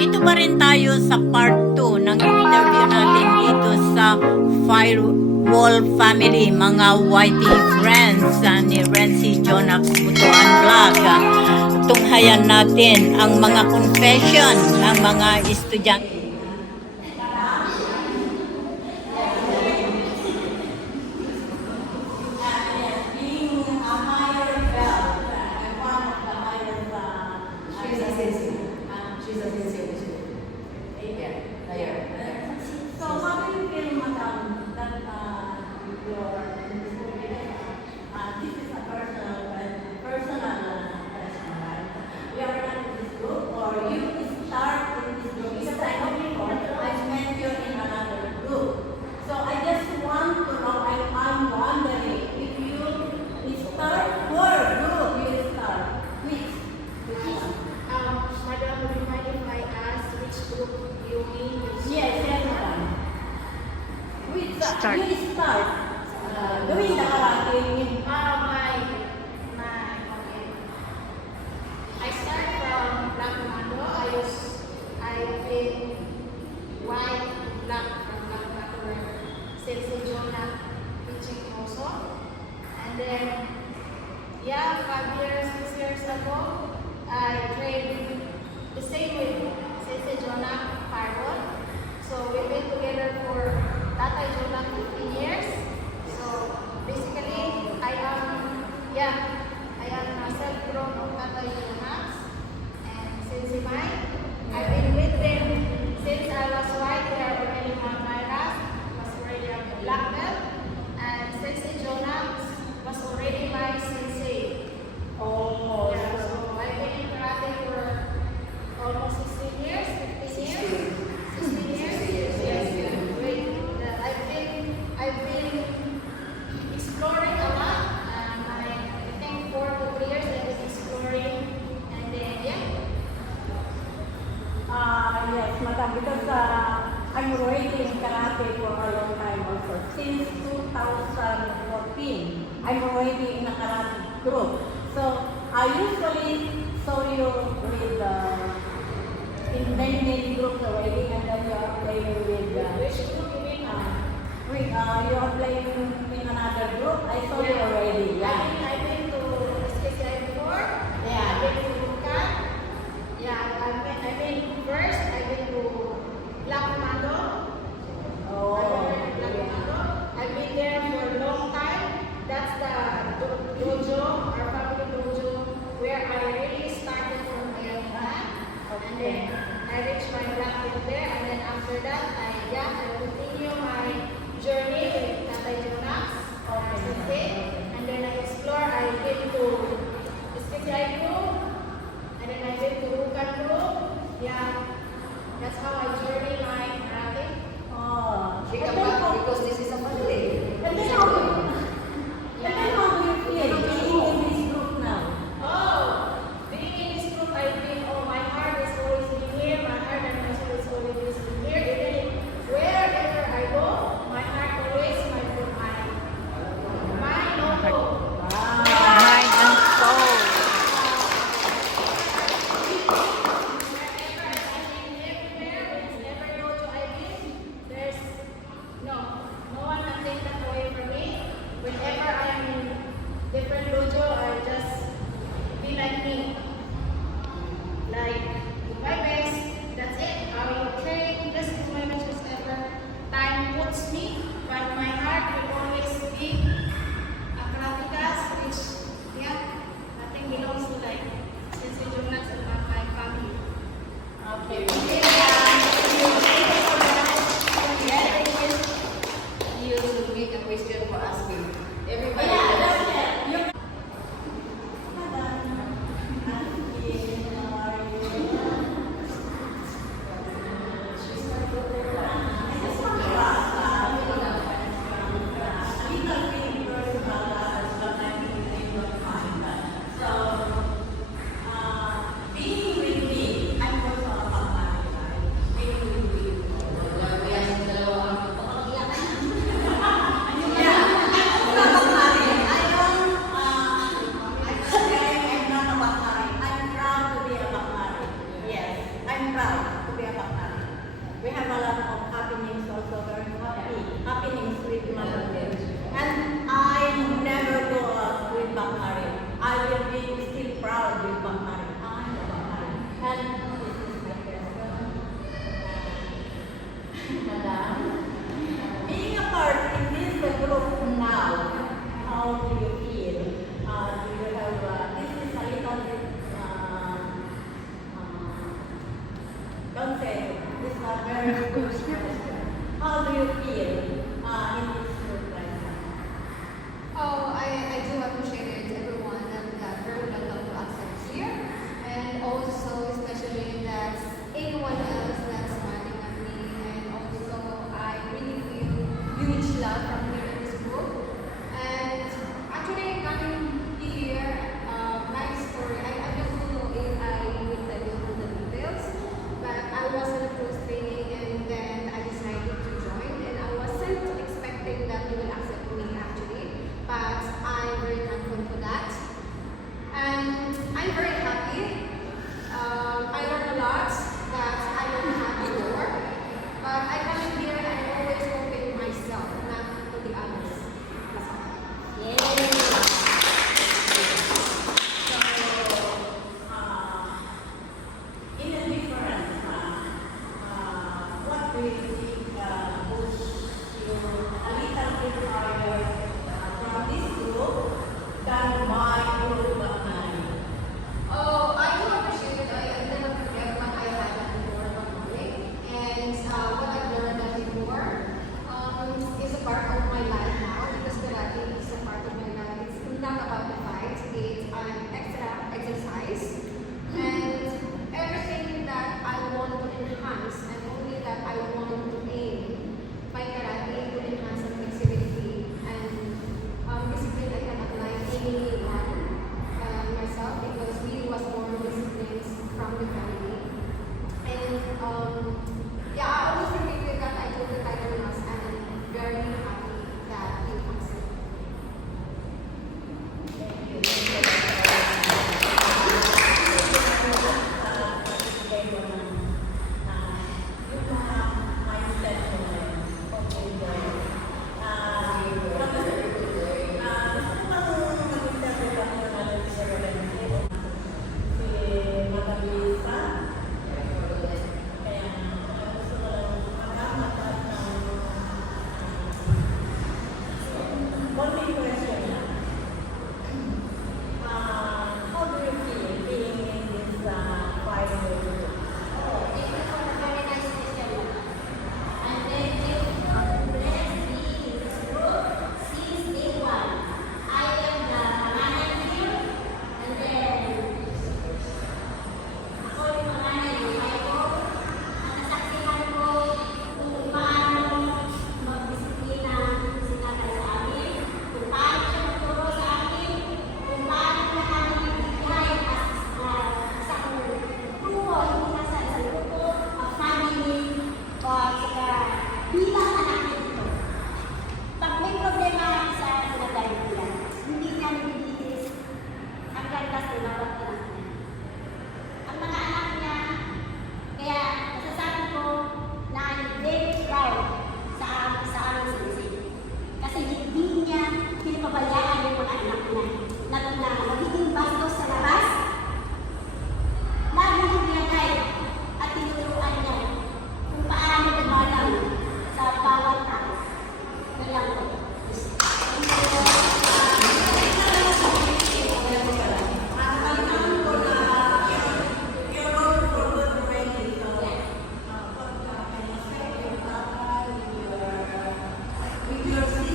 Dito pa rin tayo sa part 2 ng interview natin dito sa Firewall Family, mga YT friends ni Renzi Jonax Butuan Vlog. Tunghayan natin ang mga confession ng mga estudyante. Start. You start. Gawin na karating. I start from Black Commando. I've been white, black from Black Commando, Sensei Jonah teaching also. And then, 5 years, 6 years ago, I trained the same with Sensei Jonah Firewall. So we've been together for Tatay Jonah 15 years. So basically, I am self-grown of Tatay Jonah and Sensei Mike. I've been with them since I was white. They are already Mount Myras, was already a black belt, and Sensei Jonah was already my sensei. Oh, Yeah, so I've been in karate for almost 16 years, 15 years. 16 years? Yes. I've been exploring a lot. I think 4 to 3 years I've been exploring. And then, yes, madam, because I'm already in karate for a long time also. Since 2014, I'm already in a karate group. So I usually saw you with in many groups already, and then you are playing with which group you mean? you are playing in another group. I saw you already. Yeah. I've been to SKCI before. Yeah. I've been to Bukan. Yeah, I've been first. I've been to Black Commando. Oh. I've been there for a long time. That's the dojo, our family dojo, where I really started from my young man. And then I reached my black belt there. And then after that, I continue my journey with Tatay Jonax, and then I explore. I get to SKCI group, and then I get to Bukan group. Yeah, that's how I journey my karate. Oh. She come back because this is a family. And then how do you feel being in this group now? Oh, being in this group, my heart is always been here. My heart and my soul is always been here. Even if wherever I go, my heart always my logo. Mind and soul. Wherever I've been, everywhere, whenever dojo I've been, there's no one can take that away from me. Whenever I am in different dojo, I just be like me. Like, do my best, that's it. I will train, just do my best whatever time puts me, but my heart will always be a karatikas, which, nothing belongs to like Sensei Jonax and my family. Okay. You should make a question for asking. Everybody Yeah, does. that's it. You- Being with me, I'm also a pagmamahal. Being with me. Kaya sa dalawa ang I'm not a Bakmari. I'm proud to be a Bakmari. Yes, I'm proud to we have a lot of happenings also, very happenings with Mother Mary. And I never go out with Bakari. I will be still proud with Bakari. I am Bakari. And this is my question. Madam, being a part in this group now, how do you feel? Do you have, this is a little bit, don't say, this is a very good question. How do you feel in this group right now? Oh, I do appreciate everyone that very welcome to accept here. And also, especially that anyone else that's smiling at me. And also, I really feel huge love from here in this group. And actually, coming here, nice story. I don't know if I will tell you all the details, but I was in a cruise training and then I decided to join. And I wasn't expecting that you will accept me actually, but I'm very thankful for that. And I'm very happy. I learned a lot that I don't have before, but I come in here and I always open myself, not to the others. That's all. In a difference, what do you think push you a little bit harder from this group than my group Bakari? Oh, I do appreciate it. I never forget what I had before about Mali. And what I've learned before is a part of my life now because karate is a part of my life. It's not about the fight, it's an extra exercise. And everything that I want to enhance and only that I want to aim by karate to enhance the flexibility and discipline I can apply anyone myself because we was born disciplines from the family. And yeah, I always repeated that I told the title mass and I'm very happy that you accept. One big question. How do you feel being in this fight group? Thank you for the very nice question. I'm very grateful and blessed being in this group since day one. I am the panganay here, and then ako yung panganay ng Michael. At nasaksihan ko kung paano magdisiplina si tatay sa amin, kung paano siya magturo sa amin, kung paano na kami ibigay as isang grupo, hindi na sa isang grupo, a family, o saka bilang anak nito. Pag may problema sa sinatay nila, hindi niya nabibigis ang landas ng bawat anak niya. Ang mga anak niya, kaya masasabi ko na I'm very proud sa aming sisi. Kasi hindi niya pinapabayaan yung mga anak niya na magiging bastos sa labas. Lagi niyang ginagay at tinuturuan niya kung paano dumalaw sa bawat tao. Yan lang po. You're all for good already, so with your sister.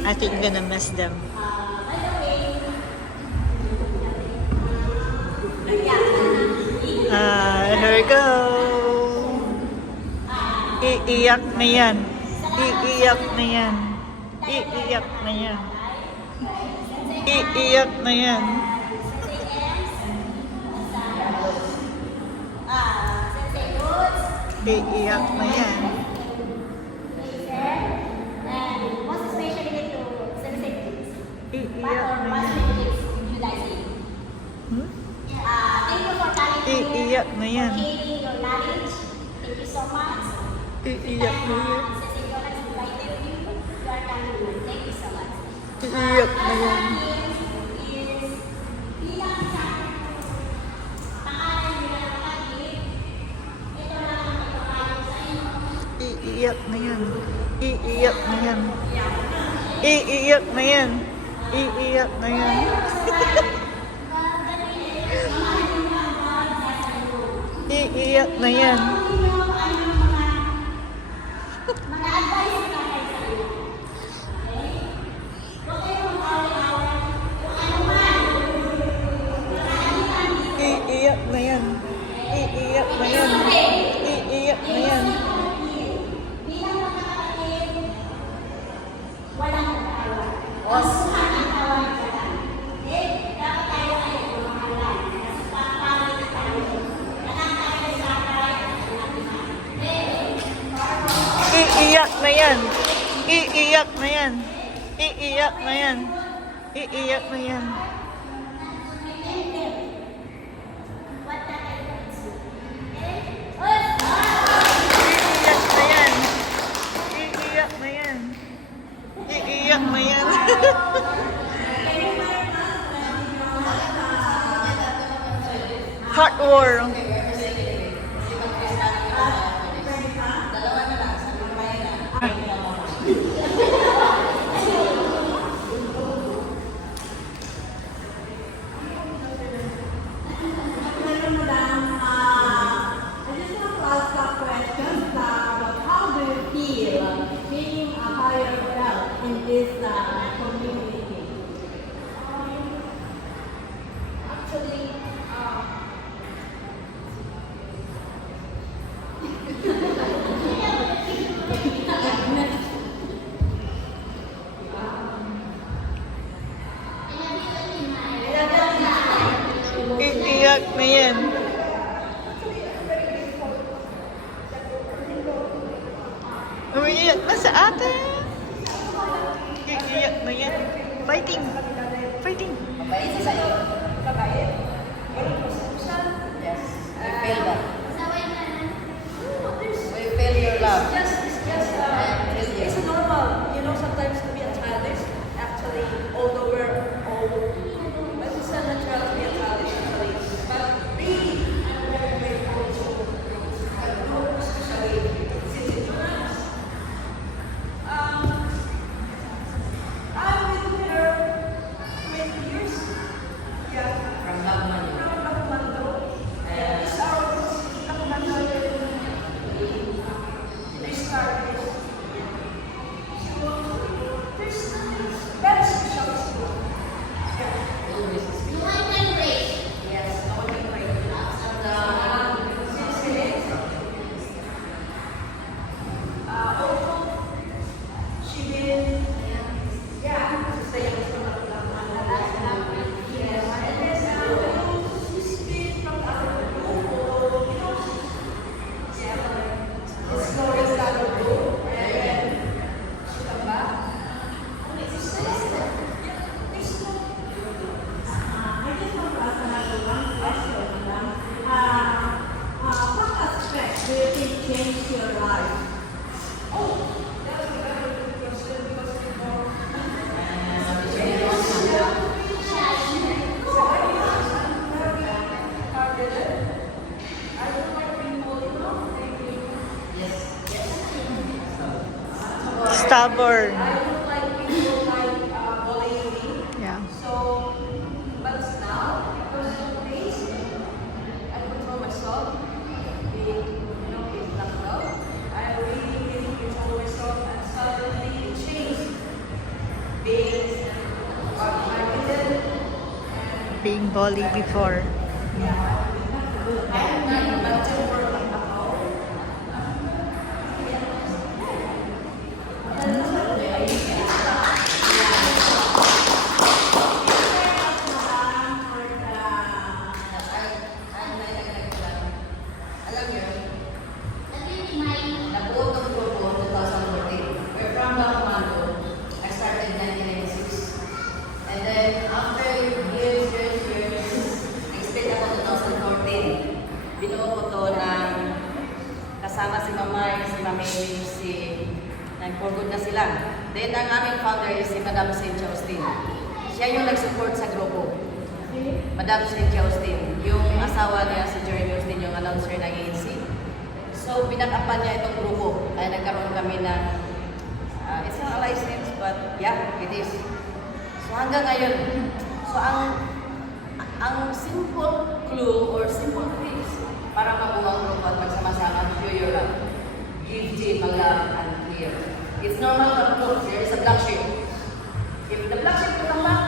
I think I'm gonna mess them. By the way, Here we go. Iiyak na yan. Iiyak na yan. Iiyak na yan. Iiyak na yan. Sensei Roots, Iiyak na yan. Laser, and most especially to Sensei Roots. Iiyak na What yan. message should I say? Hmm? Thank you for coming here, Iiyak na yan. for sharing your knowledge. Thank you so much. Iiyak na yan. Sa Jonas invited you. You are coming. Thank you so much. Iiyak na yan. Is bilang sa pangalan nila kapatid, ito lang ang ipapayag sa inyo. Iiyak na yan. Iiyak na yan. Iiyak na yan. Iiyak na yan. Iiyak na yan. Mga advice na kayo sa iyo. Okay? Huwag kayong mag-away-away. Kung ano man. Iiyak na yan. Iiyak na yan. Iiyak na yan. Bilang mga kapatid, walang mag-away. Kasuhan ang tawag ka lang. Okay? Dapat tayo ay gumahalay. Kasi papamit tayo. Anak tayo sa akin. Iiyak na yan. Iiyak na yan. Iiyak na yan. Iiyak na yan. Iiyak na yan. Iiyak na yan. Iiyak na yan. Heartwarm. Hello, madam. I just want to ask a question about how do you feel being a higher belt in this community? Actually, Iiyak na yan. Umiiyak na sa atin. Iiyak na yan. Fighting. Fighting. Mabait siya sa'yo. mabait. Walang pasensya. Yes. We feel that. Saway na lang. We feel your love. It's normal. You know, sometimes to be a childish, actually, although we're old, but it's not natural to be a childish, actually. But really, I'm very grateful to the group, especially since it's Jonas. I'm with her 20 years. Yeah. From Bagman. From Lakmando. It's our Lakmando. They started. So, there's nothing very special to do. Yeah. Always. No one can break. Yes. No one can break. Since then, also, she been, yeah, she's the youngest from Lakmando. Yes. And then, she's been from other group, although, you know, it's always that group. And then, she come back. It's nice. Yeah, it's good. I just want to ask another one question, madam. What aspect do you think changed your life? Oh, that's a very good question because before, Stubborn. Yeah. Being bullied before. Alam niyo, Nag-remind. nabuo ng grupo 2014. We're from Bacamando. I started 1996. And then, after years, I kasama si Mamay, si Mami, si nag-forgood na sila. Then ang aming founder is si Madam Cynthia Austin. Siya yung nag-support sa grupo. Madam Cynthia Austin, yung asawa niya si Jeremy Austin, yung announcer ng ANC. So, binakapan niya itong grupo. Kaya nagkaroon kami ng, it's not a license, but yeah, it is. So, hanggang ngayon, so ang simple clue or simple tips para mabuo ang grupo at magsama-sama, do your love. Give Jim a love and clear. It's normal to approach. There is a black sheep. If the black sheep will come back,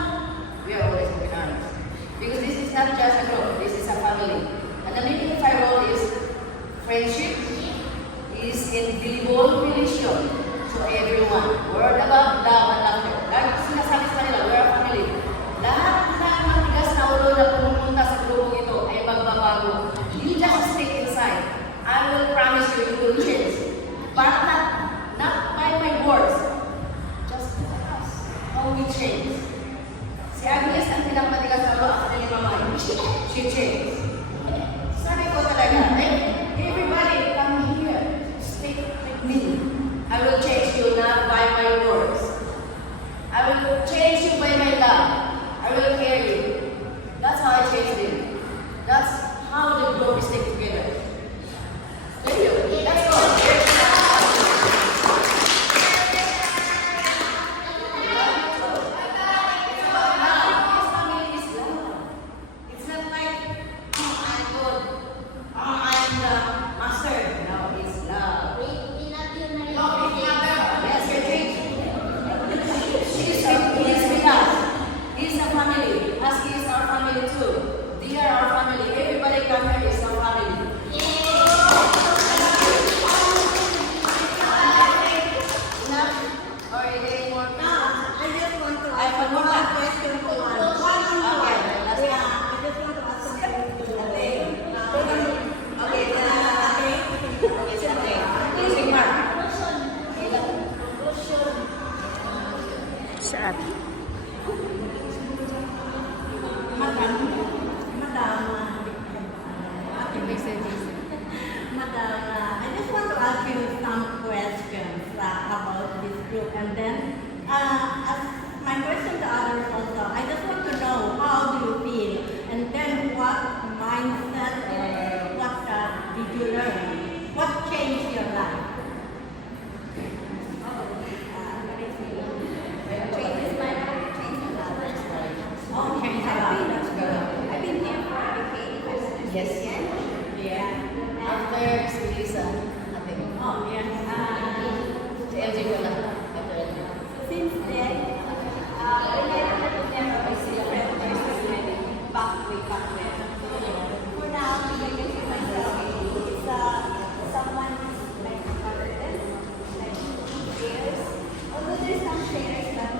we are always open arms. Because this is not just a group, this is a family. And the meaning of our role is friendship, is indelible relation to everyone. Word about love and laughter. Lagi sinasabi sa kanila, we are family. Lahat ng matigas na ulo na pumupunta sa grupo ito ay magbabago. You just stay inside. I will promise you, you will change. But not by my words. Just us. How we change. Si Agnes ang pinakmatigas na ulo at ni Mama. She changed. Sabi ko talaga, everybody come here. Stick with me. I will change you not by my words. I will change you by my love. I will care you. That's how I changed it. That's how the group stick together. Thank you. That's all. Saan? Madam, I just want to ask you some questions about this group, and then as my question to others also, I just want to know how do you feel, and then what mindset or what did you learn? What changed your life? Oh, changed a lot. That's good. I've been here for decades. Yes. Yeah. After si Lisa, ate. Oh, yes. Si MJ ko lang. After LJ. Since then, when I met them, I see a friend person way back then. For now, I can see myself is someone who's like a burden, like shares. Although there's some shares that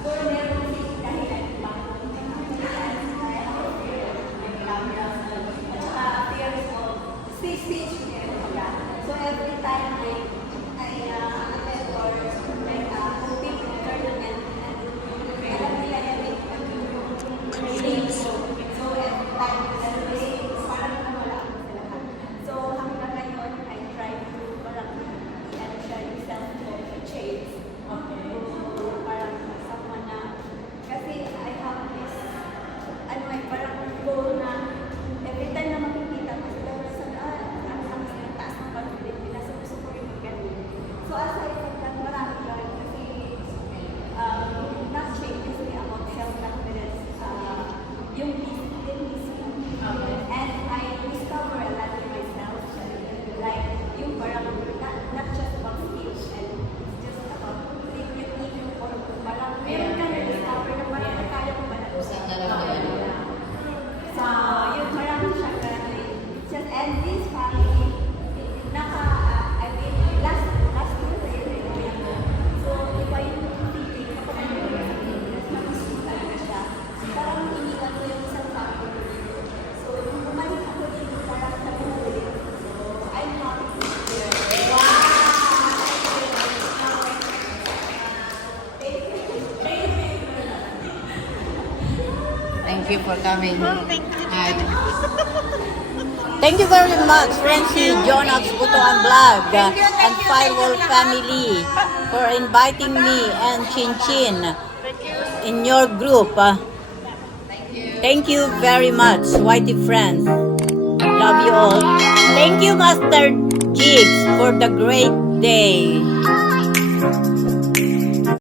siguro meron din dahilan bakit I have a fear of my camera. At saka fear of speech meron ka. So every time I attend or like hoping tournament, alam nila yung training ko. So every time parang nawala ako sa lahat. So hanggang ngayon, I try to parang i-share yourself to change. Okay. So parang someone na, kasi I have this, parang goal na every time na makikita ko sila sa ang taas ng confidence nila, so gusto ko rin mag-ganun. So aside from that, marami lang kasi not changes me about self-confidence, yung discipline. And I discover a lot in myself, like yung parang not just about skills and just about thinking or parang meron ka na-discover na parang kaya ko ba na Usang na lang yan. so, yun, marami siyang graduate. Just, and this family, I mean, last year, so, iba yung feeling kapag ano yung Pilipinas, nakasukan na siya. Parang iniwan ko yung isang family. So, nung bumalik ako dito, parang sabi ko ulit. So, I'm happy to be here. Thank you for coming. Thank you. And Thank you very much, Renzi, Jonax Butuan Vlog, and Firewall family for inviting me and Chin Chin in your group. Thank you very much, Whitey friends. Love you all. Thank you, Master Jigs, for the great day.